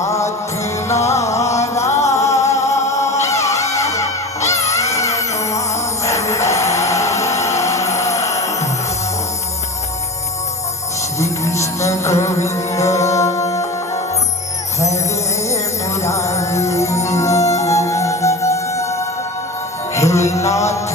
नाथ श्री कृष्ण गोविंद हरे मुरारी हे नाथ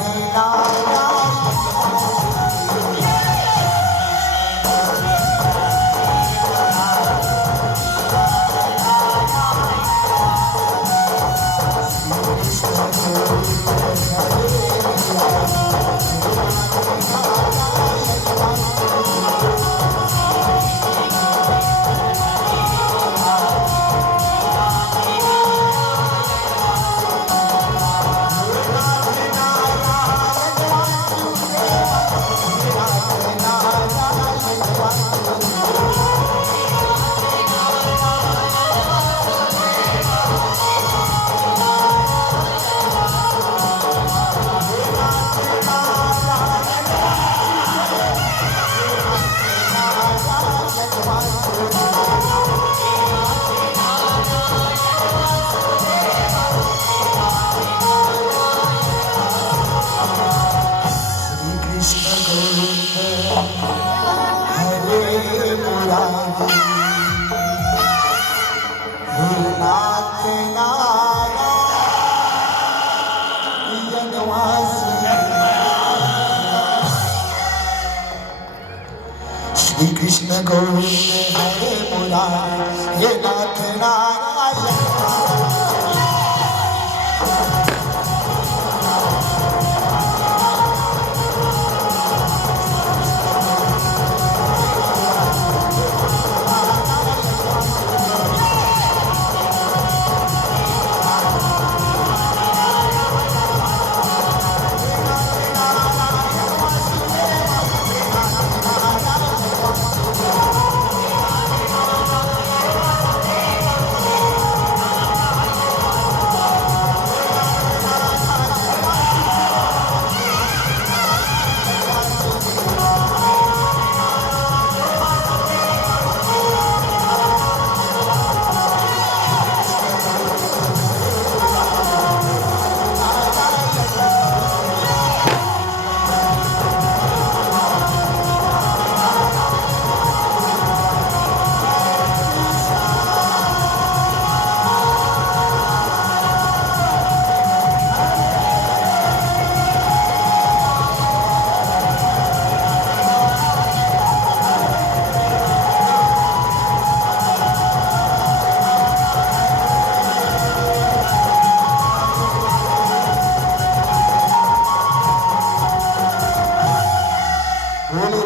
श्री कृष्ण गोविंद हरे मुरारी हे नाथ नारायण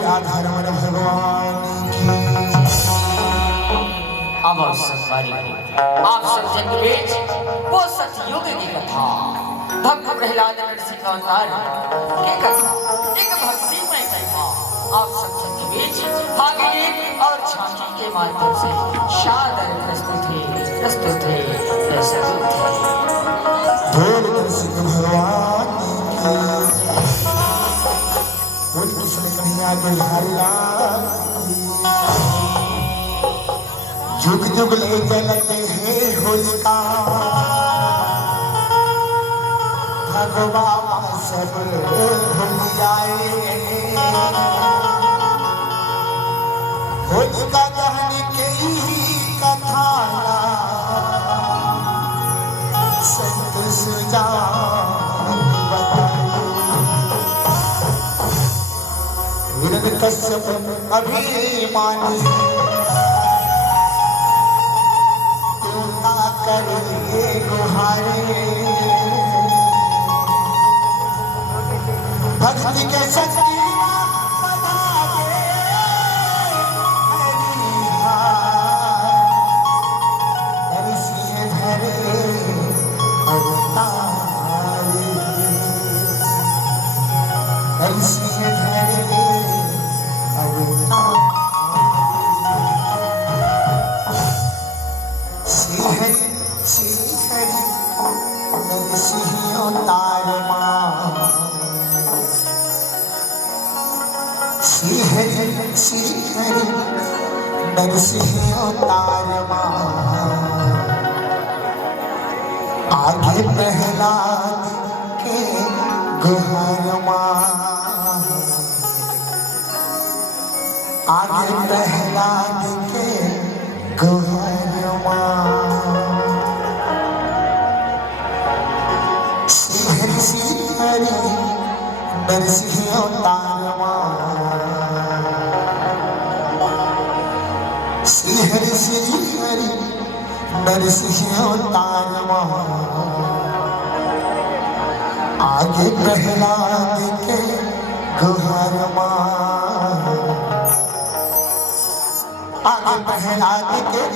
राधारमण भगवान की अब संसारी आप सब जन के बीच वो सतयुग की कथा भक्त प्रहलाद नरसिंह का अवतार की कथा एक भक्तिमय कथा आप सब जन के बीच भागीरथ और झांकी के माध्यम से सादर प्रस्तुत है बोल नरसिंह भगवान बोल कृष्ण कन्हैया दुल्हारी लाल जुग जुग ले जलते हैं होलिका भगवान सब भूल जाए होलिका दहन की कथा संत सुजान हिरण्यकश्यप अभिमानी क्यों ना करिए गुहारे भक्ति के शक्ति हरि श्री हरि नरसिंह अवतार आगे प्रहलाद के गुहार आगे प्रहलाद के गुहार श्री हरि नरसिंह अवतार श्री हरि नरसिंह अवतार आगे प्रहलाद के गुहार आगे प्रहलाद के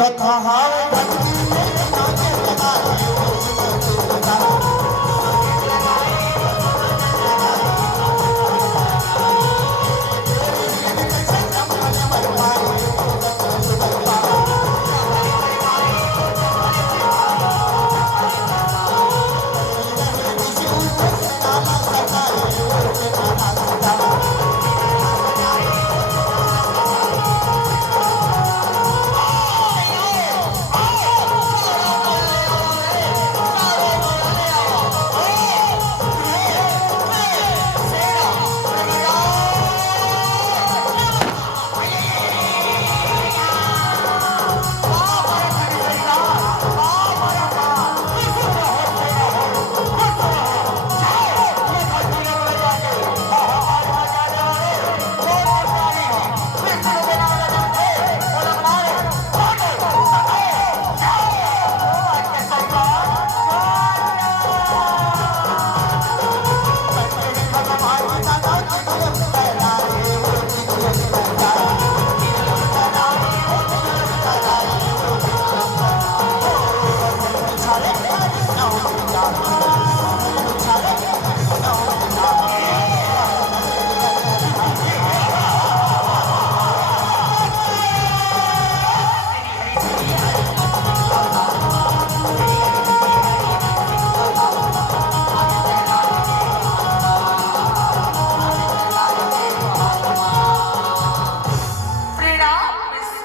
कथा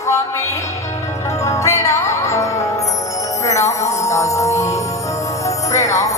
स्वामी प्रणाम प्रणाम दासी प्रणाम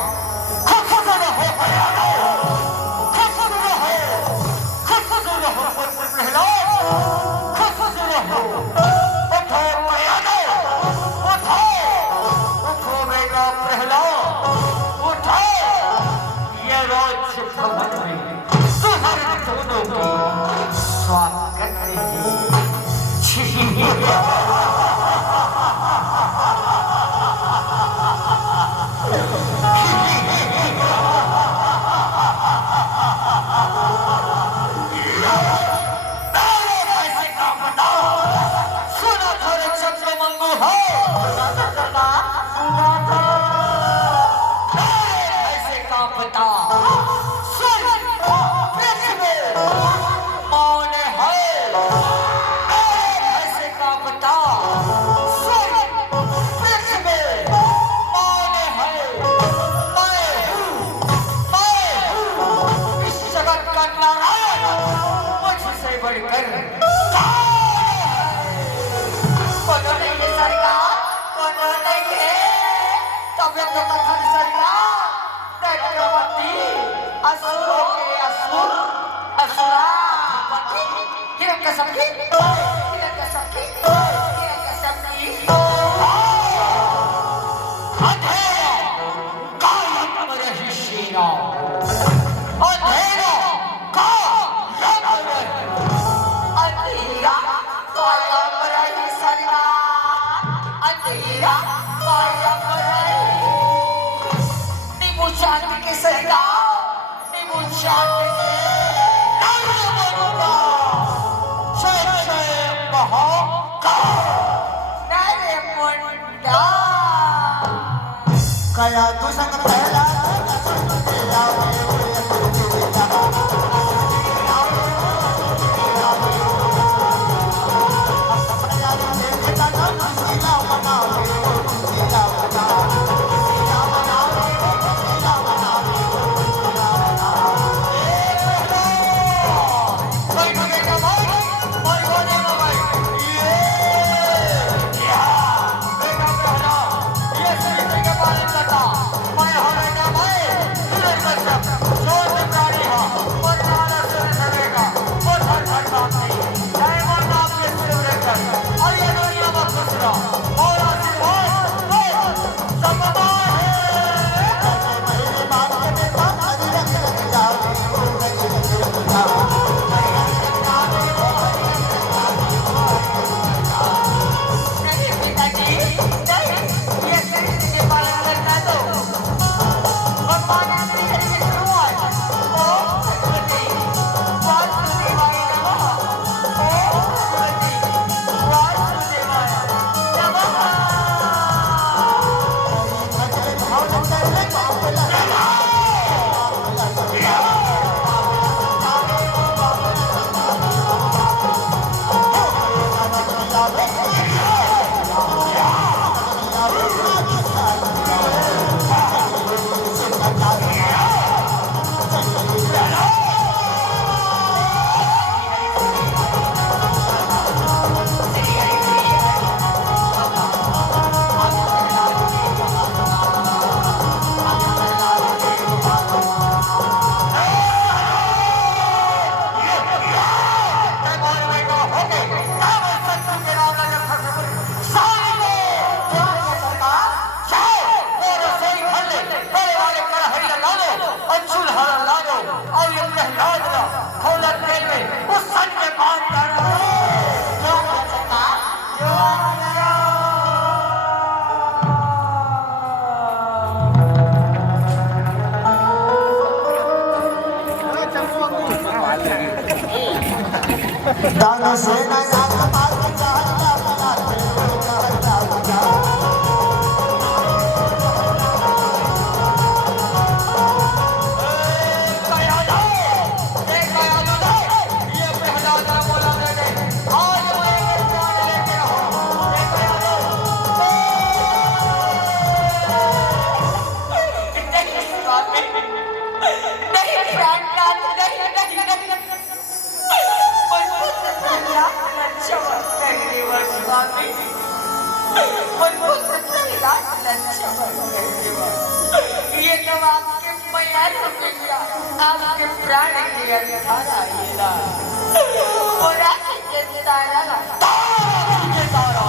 स्वागत कया तू संग पहला दाना से ना नाक मार के चाहता बनाते हो चाहता बजा ये प्रहलाद ने बोला मैंने आज मैं प्राण लेके आओ नहीं प्राण नहीं आपके प्राण के अंधार आएगा मोरा के तारा के तारा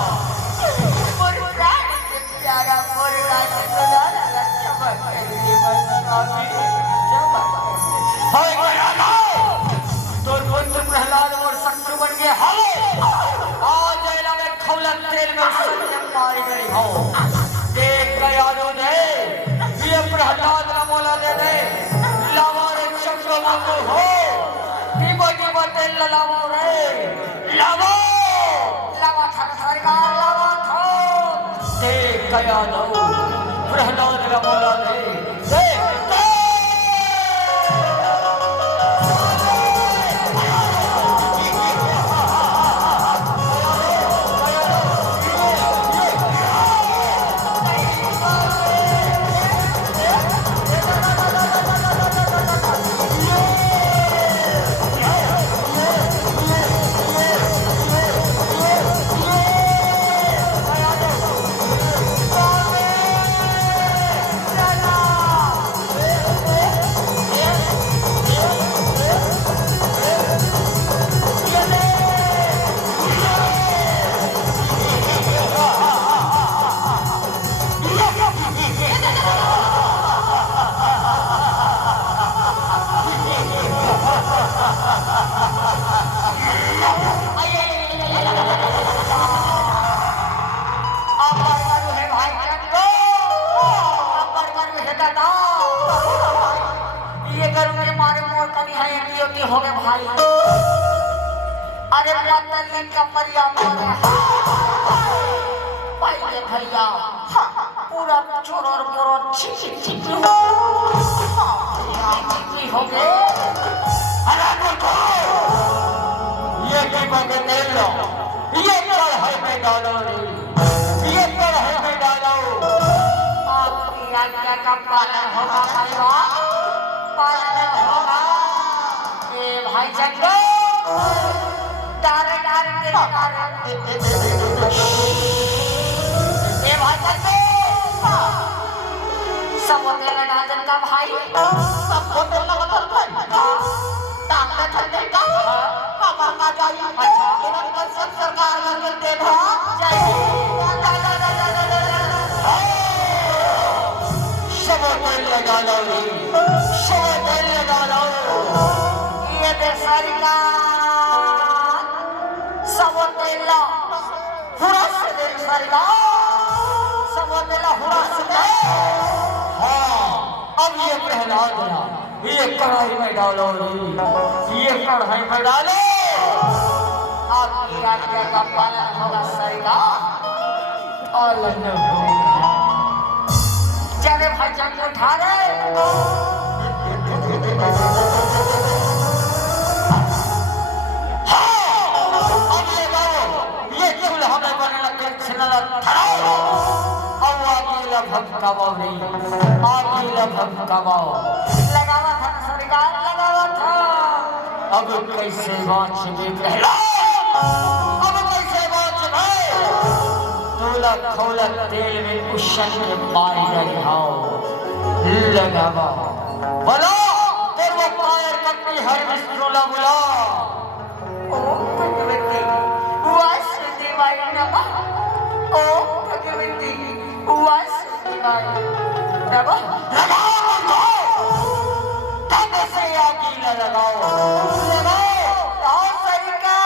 मोर प्राण के प्यारा मोर राज दुलारा चमक के बस स्वामी चमक हाय गया तो पुत्र प्रहलाद मोर शत्रु बन गए हाय आज जयला में खौला तेल में सत्य मार गई हो देख गया रो दे ये प्रहलाद ना बोला दे दे लावारे चंद्र मांगो हो टीबो तेल लावो रे लावो लावा था सरकार लावा था देख गया रो प्रहलाद ना बोला दे हो गए भाई अरे पतली कमरिया मोरे भाई के भैया पूरा चोर और मोर छिपी हो गए अरे देखो ये की बात देख लो ये कर है में डालो ये कर है में डालो आपकी आज्ञा का पालन होगा भाईवा पालन होगा भाई चंद्र डारे डारे तेरे डारे ए भाई चंद्र सब तेरे नाजन का भाई सब तेरे लगन भाई तांगे ठंडे का कमर का जाई अच्छा इधर का सब सरकार लगे दे दो जाई सब तेरे लगा लो सब तेरे लगा लो सरकार सबोतेला हुरस दे सरकार सबोतेला हुरस दे हाँ अब ये प्रहलाद ना ये कढ़ाई में डालो ये कढ़ाई में डालो आपकी आज्ञा का पालन होगा सरकार और लंदन होगा चले भाई चंद्र उठा रहे भक्कावाओ नहीं आखिर भक्कावाओ लगावा था सरकार लगावा था अब कैसे बाँच में कहला अब कैसे बाँच में तोला खौला तेल में उशन के मारी लगाओ लगावा बोलो तेरे वो पायर कट्टी हर मिस्त्रोला बुला ओ भगवती वासुदेवाय नमः ओ भगवती वासुदेवाय नमः लगाओ तब से आगी लगाओ और सरकार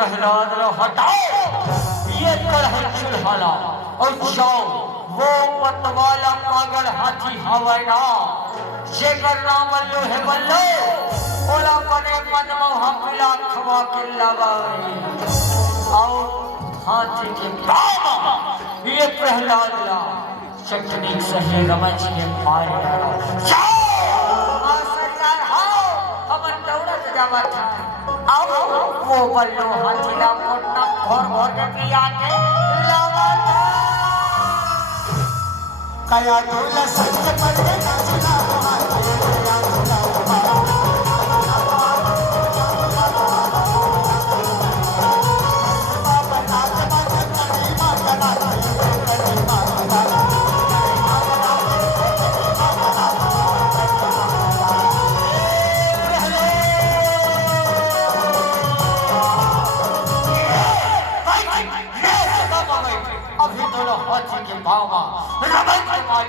प्रहलाद रो हटाओ ये कढ़ाई चूल्हा और जाओ वो मतवाला पागल हाथी हवाना जेकर नाम बल्लो है बल्लो ओला बने मन मोहा पिला खवा के लवाई आओ हाथी के बाबा ये प्रहलाद ला चटनी सही रमज के मार डालो जाओ सरकार हाओ हमन दौड़त जावा था आओ वो बल्लो हाथी ला कोटना घोर घोर के पिया के लवा था कया दूल्हा संग पर नाचना हाथी नाचना अभी दोनों हाथी के भावा रमन के मार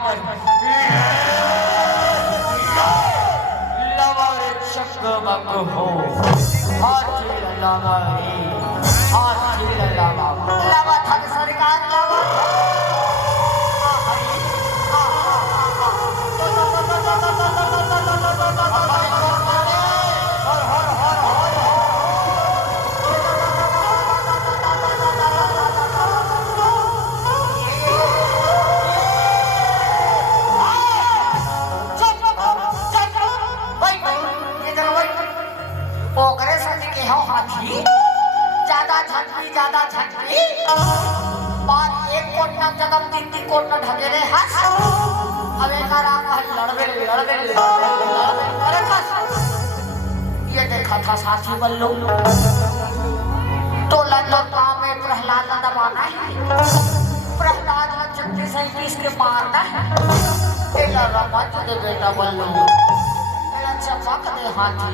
लवारे चकमक हो हाथी लवारे लवा थक सरकार लवा ज्यादा झटकी बात एक कोट ना जगम तीन कोट ना ढकेले हंस अब एक आराम लड़बे अरे खस ये देखा था साथी बल्लू तो लल्लो गांव में प्रहलाद का दबाना है प्रहलाद ने 36 के मारना है तेरा रमज दे बेटा बल्लू तेरा चपक दे हाथी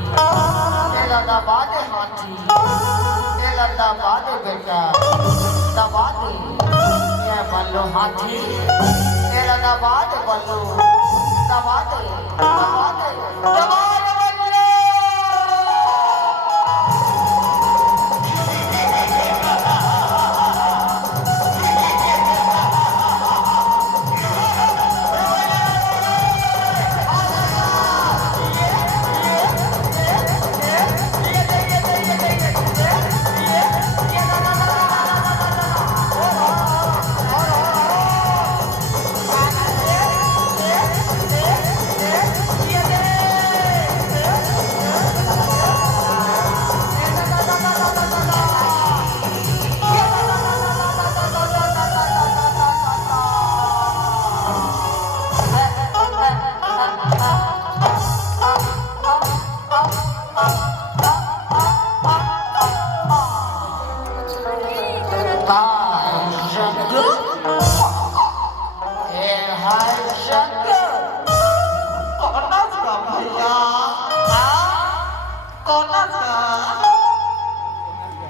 तेरा दबा दे हाथी दबा दे बेटा दबा दे ये बल्लो हाथी तेरा दबा दे बल्लो दबा दे बल्लो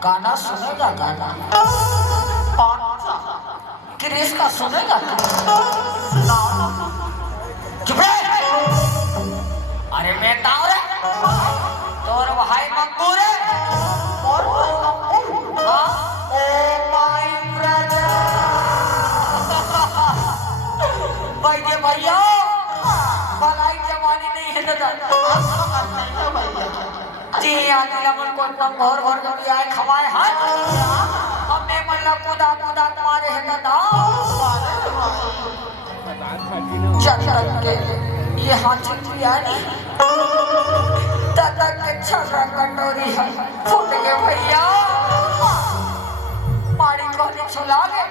गाना सुनेगा गाना कौन सा क्रिस का सुनेगा चुप रहे अरे मैं ताऊ रे तोर भाई मक्कू रे और ओ माय ब्रदर भाई के भैया भलाई जवानी नहीं है दादा जी आने लगन को एकदम घोर घोर के आए खवाए हाथ हमने मल्ला कूदा मारे है दादा चल के ये हाथी किया नहीं दादा के छर्रा कटोरी है फूट गए भैया पानी को नहीं छुला ले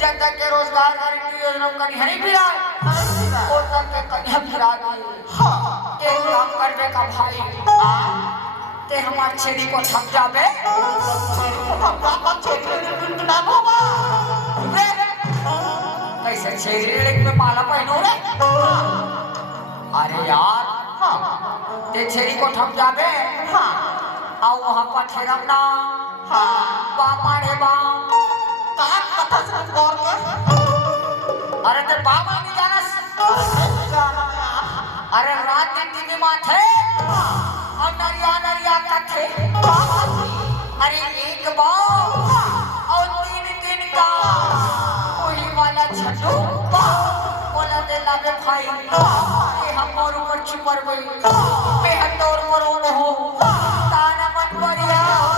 जनता के रोजगार गारंटी योजना का नहीं फिरा और तक के कन्या फिरा दिए एक काम करने का भाई ते हमार छेड़ी को थक जावे कैसे छेड़ी में माला पहनो रे अरे यार ते छेड़ी को थक जावे आओ वहां पर ठेरम ना मारे अरे ते बाबा नहीं जाना अरे रात दिन दिन माथे और नरिया कथे छटू बोला दे लागे भाई ये हम और ऊपर छिपर गई मैं हटोर मरो न हो ताना मन बढ़िया हो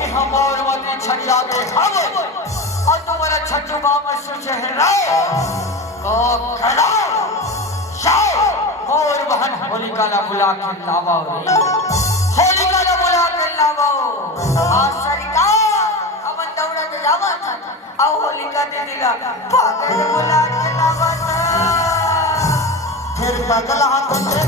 ये हम और मत छड़िया गए खावे और तुम्हारा छटू बाबा से चेहरा ओ खड़ा जाओ और बहन होलिका ना बुला के लावा रे होलिका ना बुला के लावा आ सरकार दौड़ा के जावा था आओ होलिका दे दिला पागल बुला के लावा था फिर पागल हाथ से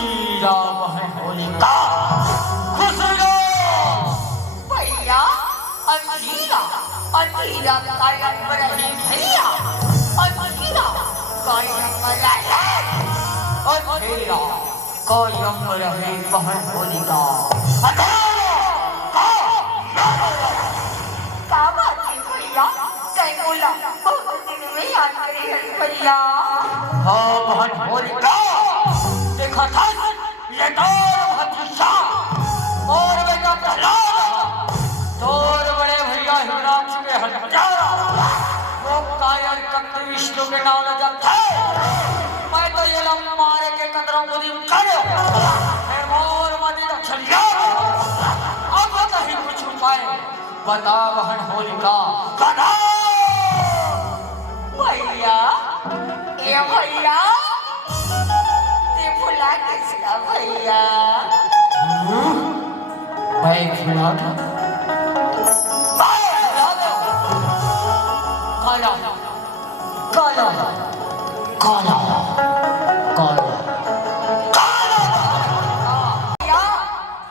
अंधेरा कायम रही भैया अंधेरा कायम रहे अंधेरा कायम रहे बहन होलिका काबा की भैया कहीं बोला बहुत दिन में याद करी है भैया हाँ बहन होलिका देखा था ये दौर भतीजा और बेटा प्रहलाद दौर बड़े भैया हिराक्ष के हत्यारा वो कायर कत्ती विष्णु के नाम ले जाते मैं तो ये लम मारे के कदरों को दिन करे फिर मोर मदी तो छलिया अब कहीं कुछ उपाय बता बहन होलिका बता भैया ये भैया ते भुला किसका भैया मैं भुला था काला काला काला काला भैया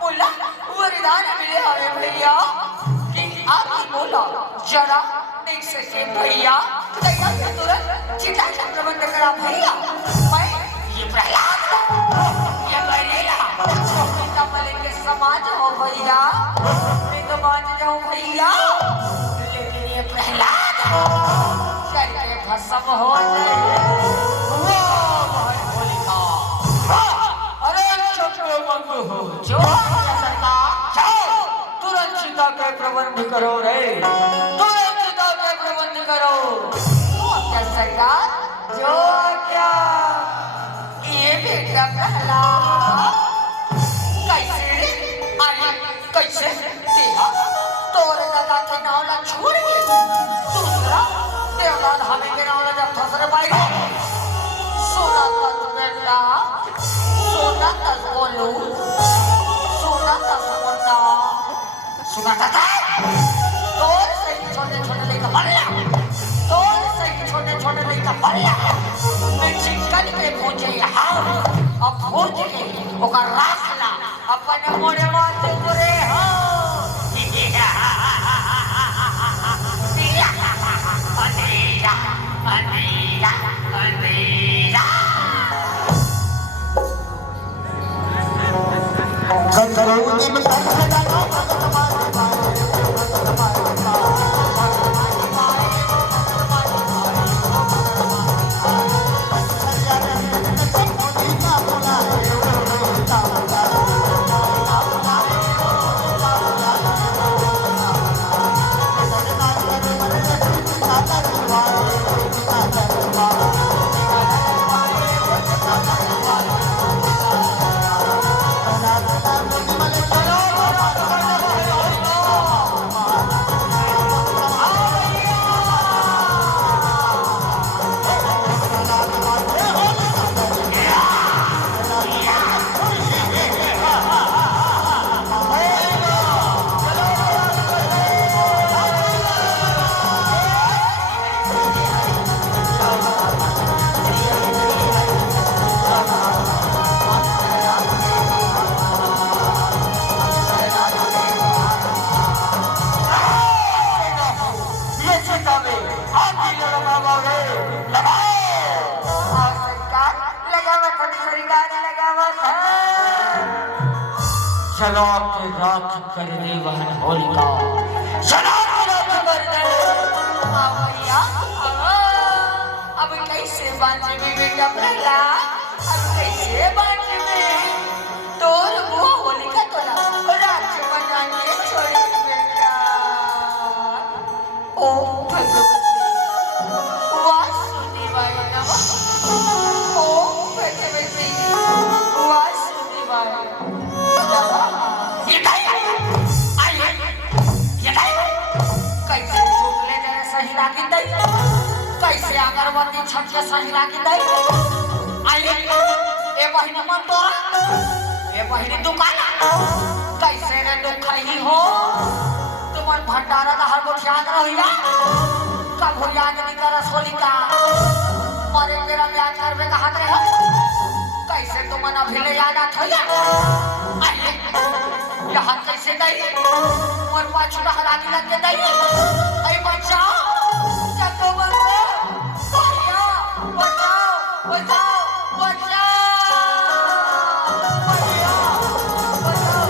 बोला वरदान मिले हमें भैया कि आप बोला जरा देख सके भैया तैयार से तुरंत चिता का प्रबंध करा भैया मैं ये प्रहलाद ये बरेला छोटा मले के समाज हो भैया मैं तो मान जाऊं भैया लेकिन ये प्रहलाद चल के भस्म हो जाए बहन होलिका अरे छोटे मंगू हो जो सरकार जाओ तुरंत चिता के प्रबंध करो रे तुरंत चिता के प्रबंध करो क्या सरकार जो क्या ये बेटा प्रहलाद कैसे अरे कैसे तेरा तोरे दादा के नावला छोड़ गए दूसरा देवलाल हमें के नावला जब फसरे पाएगा सोना तक बेटा सोना तक बोलू सोना तक मुन्ना सुना था तोर से छोटे छोटे लेकर बल्ला तोर से छोटे छोटे लेकर बल्ला मैं चिकन के पूछे यहाँ अब पूछ के ओका राखला अपने मोड़े मारते पूरे हाँ अंधेरा अंधेरा अंधेरा कंकरों में चलो के राख कर दे वहन होलिका, चलो के राख कर दे। भैया अब कैसे बांचे में बेटा प्रहलाद, अब कैसे बांचे में तोर वो होलिका तोला राज्य बना के छोड़े बेटा। ओ भगवती वासुदेवाय नमः, ओ भगवती वासुदेवाय नमः। ये कैसे चुकले जरा सही लागी दई, कैसे अगरबत्ती छट के सही लागी दई। आइए ए बहिनी मन तोरा, ए बहिनी दुकाना कैसे रे दुखाई हो तुमन भंडारा का हर कुछ याद रहिया, कब हो याद नहीं कर सोलिका मरे मेरा याद करवे कहां रे हो, कैसे तुमन अभी ले याद आत होया। आइए यहाँ कैसे दई और पाछू का हलाकी लग के दई। अरे बचाओ जब तो भैया बचाओ बचाओ बचाओ भैया बचाओ भैया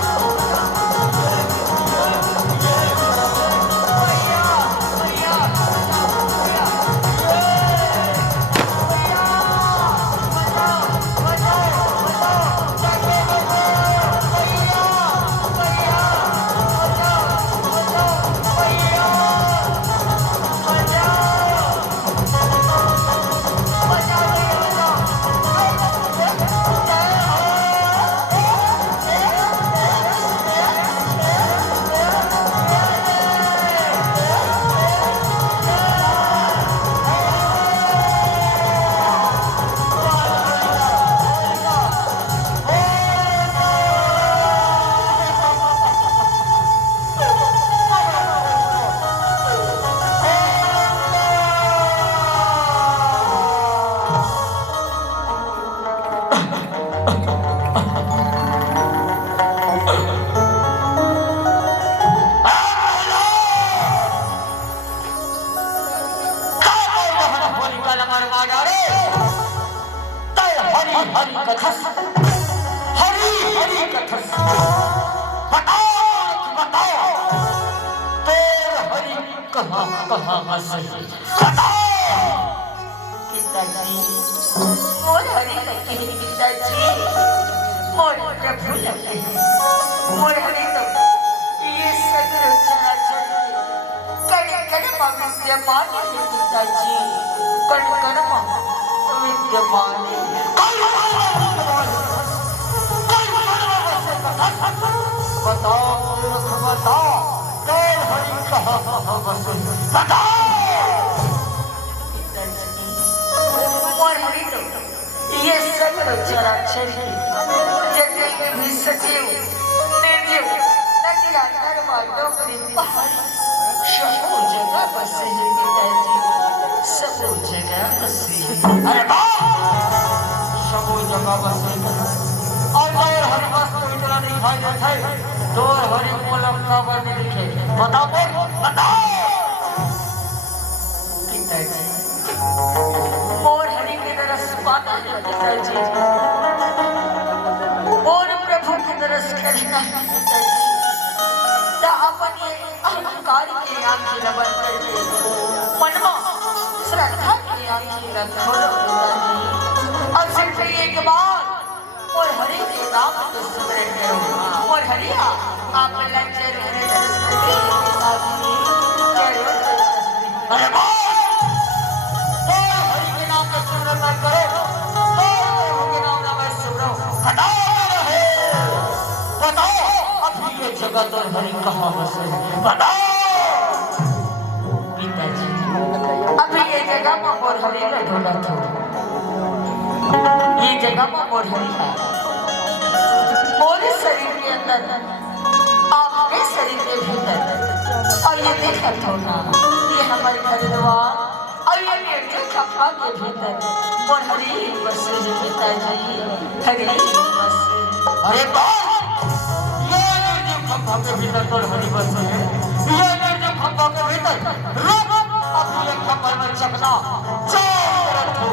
मोर हरि करके पिताजी मोर प्रभु लगे मोर हरि तो ये सगर चराचर कण कण विद्यमान है पिताजी, कण कण विद्यमान है। बताओ बताओ हरि कहाँ बसे, बताओ मोर हरि तो ये सगर चराचर जगत में भी सजीव निर्जीव नदिया नरमा डोंगरी पहाड़ी सबो जगह बसे है पिताजी, सबो जगह बसे है। अरे बाप सबो जगह बसे और तोर हरि बस तो इतना नहीं भाई है, तोर हरि मोलक का बन लिखे, बताओ बताओ पिताजी मोर हरि के तरस पाना है पिताजी, मोर प्रभु के तरस करना है पिताजी। ता अपन ये अहंकार की आंखें बंद करके मनमा श्रद्धा की आंखें रखो पिताजी। अब सिर्फ एक बार मोर हरि के नाम को स्मरण करो। मोर हरिया आप लज्जर मेरे तरस करके पिताजी करो। अरे बाप हरि के नाम का स्मरण मत करो, प्रभु के नाम का मैं स्मरण हटाओ रहे। बताओ अभी ये जगह तो हरि कहाँ बसे, बताओ पिताजी अभी ये जगह में मोर हरि का ढोला था, ये जगह में मोर हरि है। मोर शरीर के अंदर आपके शरीर के भीतर और ये देखा था ना, ये हमारे घर द्वार और ये निर्जल खपा के भीतर मोर हरि बसे है पिताजी, हरि बसे। अरे बाप ये निर्जीव खंभा के भीतर तो हरि बसे है, ये निर्जीव खंभा के भीतर रुक अब ये खंभा में चकना चार तरफ हो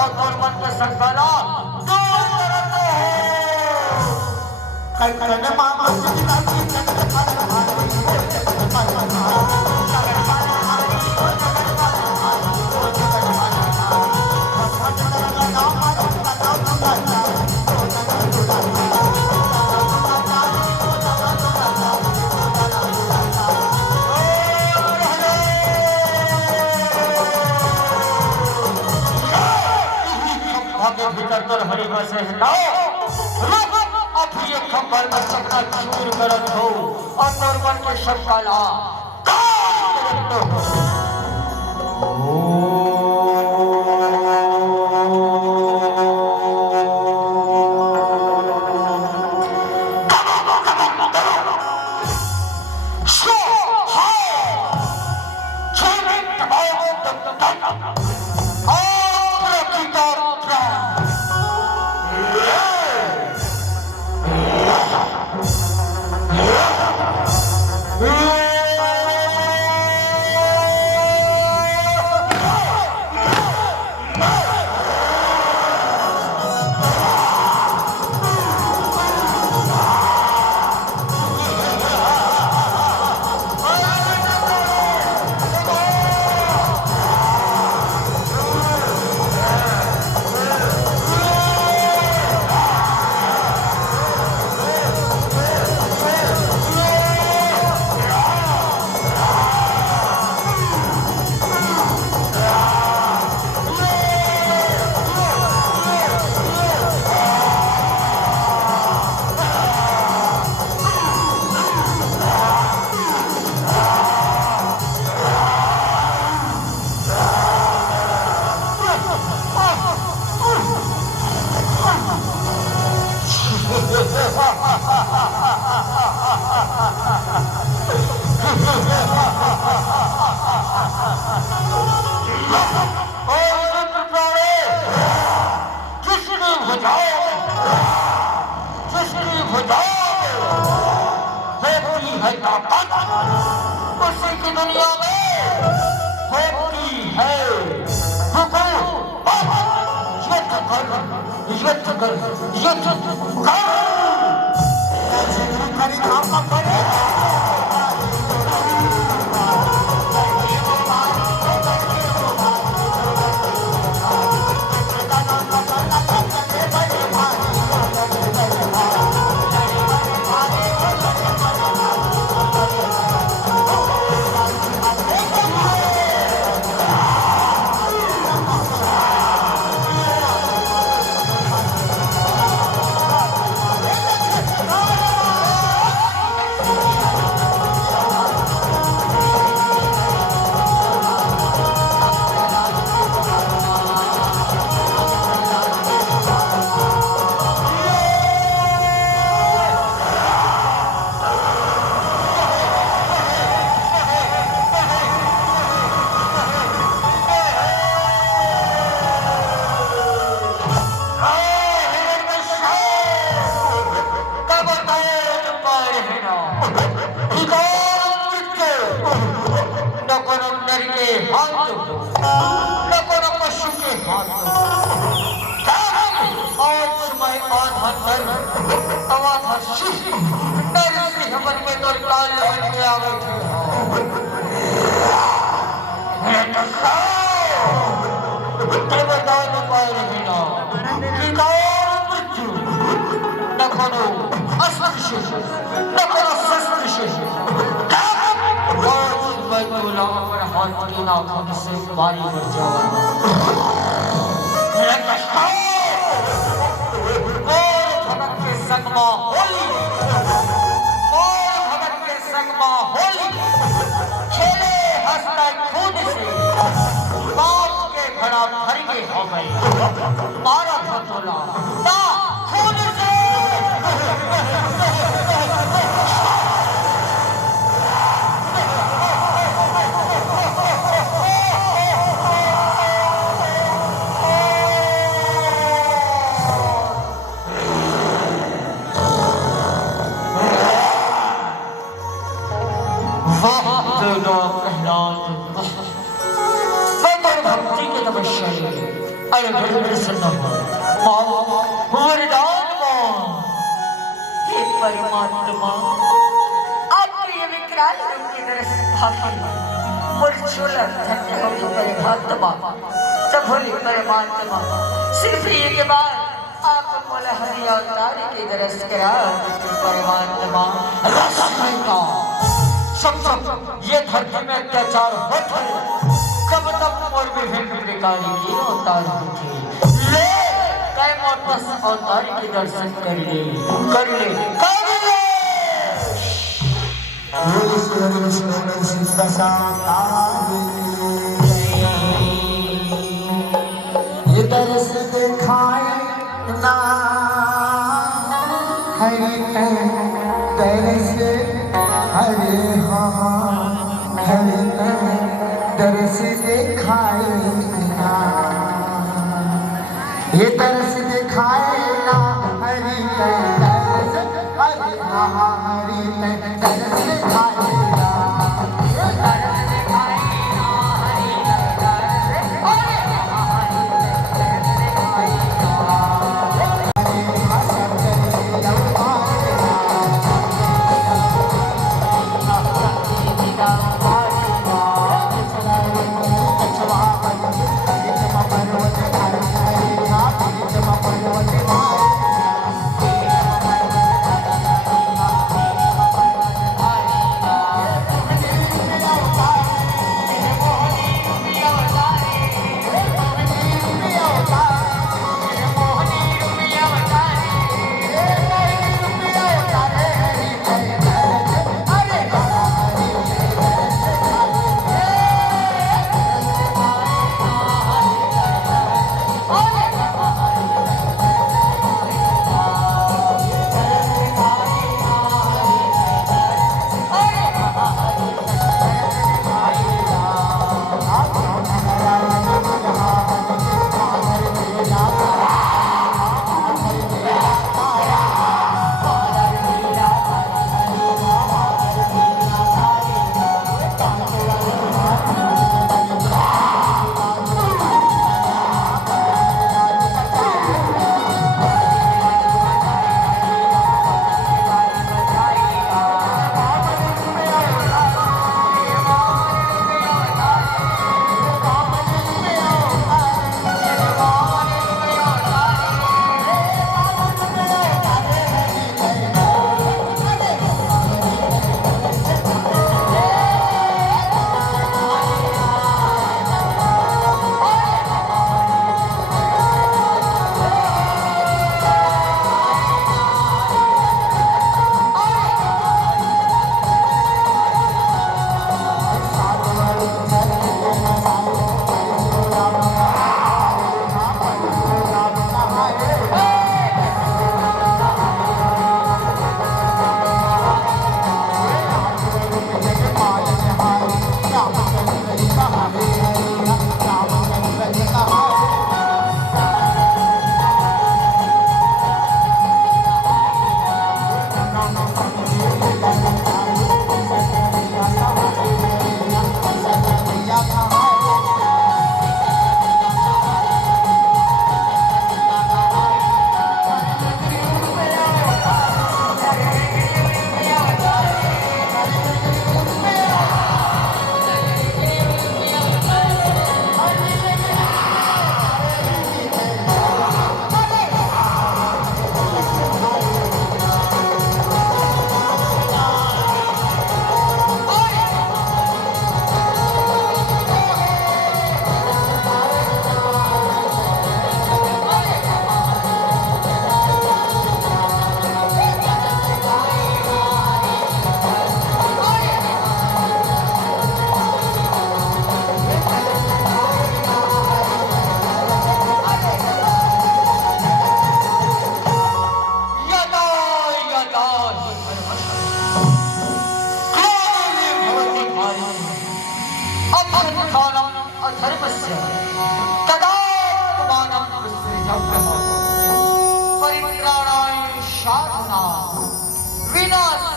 और तोर मन के संकला दूर तरफ हो। के भीतर तो हरी बसे अब ये खबर में सबका चूर करत हो और नॉर्मल के सब काला उसी की दुनिया में होती है युद्ध कर बारी बढ़ जाओ भगत के संग में होली खेले हंसता खून से बाप के घड़ा भर के हो गए मारा खतोला खून से अरे बड़े सुनो वरदान परमात्मा आपके ये विकराल रूप के दर्शन पाके मुरझोला धन्य हो गई परमात्मा। तब बोले परमात्मा सिर्फ ये के बाद आप मोला हरि अवतार के दर्श करा परमात्मा। सब ये धरती में अत्याचार होते कब तक और विभिन्न प्रकार के अवतार होते ले कई मोटस अवतार के दर्शन कर ले कर ले कर ले ये दर्श दिखाए ना हरि दर्श हरे हाँ हरि दर्श दिखाए ना ये दर्श दिखाए ना हरि दर्श हरे हाँ हरि दर्श दिखाए ना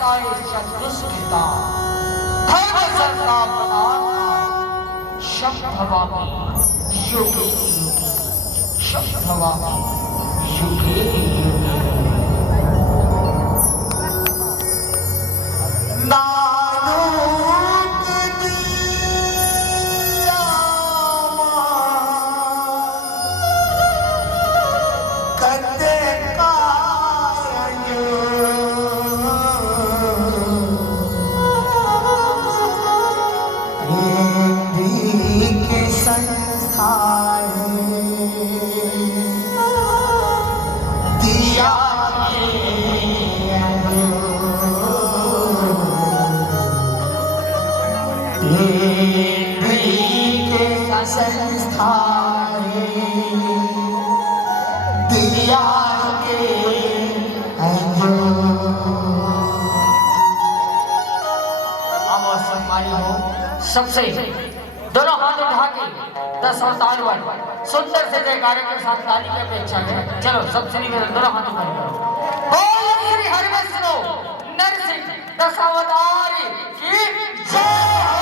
दुष्कृता धर्म संस्थापना शब्दवामी युगे युगे शब्दवामी युगे युगे दारूक दिया कते कायो हिंदी के संस्थान दिया के संस्थान दिया के सम्मानी हो सबसे दोनों हाथ उठा के 10 अवतार वन सुंदर से जयकारे के साथ ताली की अपेक्षा है। चलो सबसे निवेदन दोनों हाथ उठा करो। बोल श्री हरिविष्णु नरसिंह 10 अवतार की जय हो।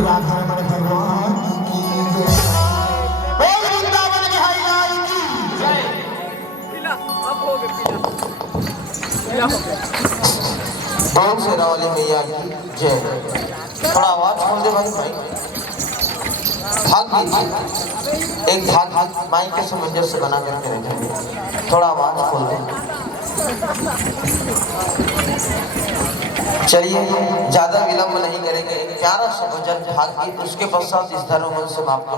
राधारमण भगवान की जय। बोल वृंदावन बिहारी लाल की जय। बोल शेरावाली मैया की जय। थोड़ा आवाज खोल दे भाई भाग दीजिए। एक भाग माइक के सामंजस्य बना करके रखेंगे। थोड़ा आवाज खोल दे। चलिए ज्यादा विलंब नहीं करेंगे। एक प्यारा सा भजन भाग गीत, उसके पश्चात इस धर्म मंच से मैं आपको